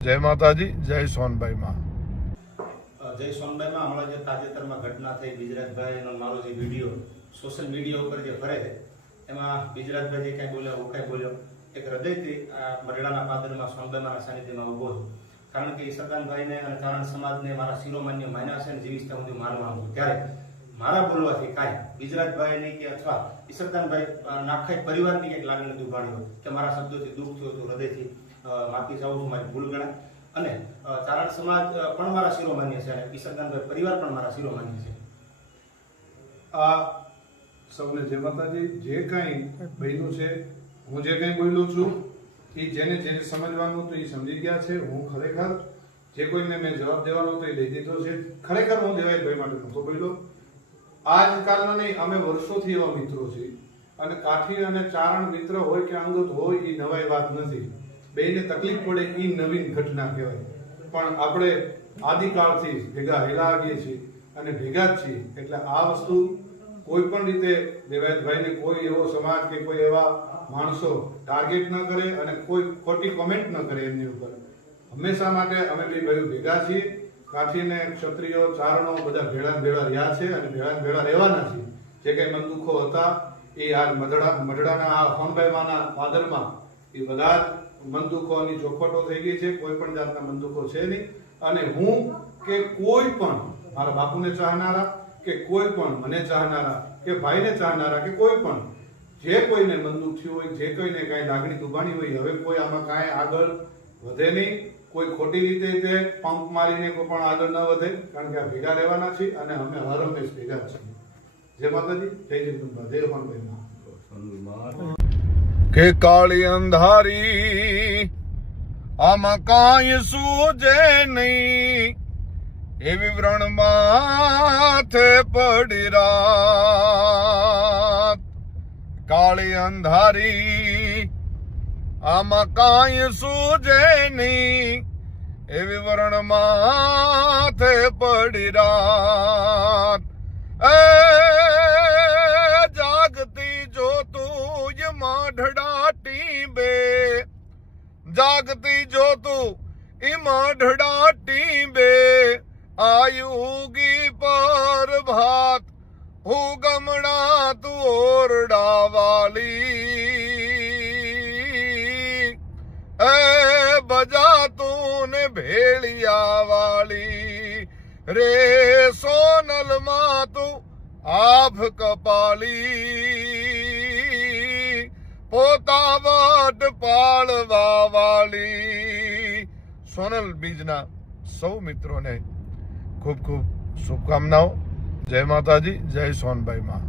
જય માતાજી, જય સોનભાઈ માં. જય સોનભાઈ માં. હમણાં જે તાજેતરમાં ઘટના થઈ બિજરાજભાઈનો મારો જે વિડીયો સોશિયલ મીડિયા ઉપર જે ફરે છે એમાં બિજરાજભાઈ જે કાંઈ બોલ્યો હું કાંઈ બોલ્યો એક હૃદયથી આ મરડાના પાદરમાં સોનભાઈ મારા સાનિધ્યમાં ઊભો છું. કારણ કે ઈસરદાનભાઈને અને ચારણ સમાજને મારા શિરોમાન્ય માન્યા છે અને જીવિત હું માનવા છું. ત્યારે મારા બોલવાથી કાંઈ બિજરાજભાઈની કે અથવા ઈસરદાનભાઈ નાખાઈ પરિવારની કંઈક લાગણી દુભાણી હોય કે મારા શબ્દોથી દુઃખ થયું હતું, હૃદયથી માફી ચાહું છું, મારી ભૂલ ગણાય. અને ચારણ સમાજ પણ મારા શિરોમાન્ય છે અને ઈસરદાનભાઈ પરિવાર પણ મારા શિરોમાન્ય છે. આ સૌને જય માતાજી. જે કાંઈ બન્યું છે, હું જે કંઈ બોલ્યો છું એ જેને જેને સમજવાનું તો એ સમજી ગયા છે. હું ખરેખર જે કોઈને મેં જવાબ દેવાનો તો એ દઈ દીધો છે. ખરેખર હું દેવાયભાઈ માટે નહોતો બોલ્યો. આજકાલના નહીં, અમે વર્ષોથી એવા મિત્રો છીએ અને કાઠી અને ચારણ મિત્ર હોય કે અંગત હોય એ નવાઈ વાત નથી. બેયને તકલીફ પડે એ નવીન ઘટના કહેવાય. પણ આપણે આદિકાળથી ભેગા હેલા આવીએ છીએ અને ભેગા જ છીએ. એટલે આ વસ્તુ કોઈ પણ રીતે દેવાયતભાઈને કોઈ એવો સમાજ કે કોઈ એવા માણસો ટાર્ગેટ ન કરે અને કોઈ ખોટી કોમેન્ટ ન કરે એમની ઉપર. હંમેશા માટે અમે બે ભાઈઓ ભેગા છીએ. કાઠીને ક્ષત્રિયો ચારણો બધા ભેળા રહ્યા છે અને ભેળા રહેવાના છે. જે કંઈ મન દુઃખો હતા એ આ મઢડાના આ સોનભાઈમાંના પાદરમાં એ બધા જ મન દુઃખોની ચોખવટો થઈ ગઈ છે. કોઈ પણ જાતના મન દુઃખો છે નહીં. અને હું કે કોઈ પણ મારા બાપુને ચાહનારા કે કોઈ પણ મને ચાહનારા કે ભાઈને ચાહનારા કે કોઈ પણ જે કોઈને મન દુઃખ થયું હોય, જે કોઈને કાંઈ લાગણી દુભાણી હોય, હવે કોઈ આમાં કાંઈ આગળ વધે નહીં. કોઈ ખોટી રીતે તે પંપ મારીને કોઈ પણ આગળ ન વધે. કારણ કે આ ભેગા રહેવાના છે અને અમે હર હંમેશ ભેગા જ છીએ. જય માતાજી, જય જગદંબા, જય સોનભાઈ. કે કાળી અંધારી આમાં કાંઈ સૂજે નહીં, એવી વ્રણ માથે પડી રાત. કાળી અંધારી આમાં કાંઈ સૂજે નહીં, એવી વ્રણ માથે પડી રાત. જાગતી જોતું માઢડા ટીંબે, જાગતી જોતું ઈ માઢડા ટીંબે, આયુગી પર ભાત હું ગમણા તું ઓરડા વાલી, એ બજા તું ને ભેળિયા વાલી રે, સોનલ માં તું આભ કપાલી, પોતા વટ પાળવા વાલી. સોનલ બીજના સૌ મિત્રોને ખૂબ ખૂબ શુભકામનાઓ. જય માતાજી, જય સોનભાઈ માં.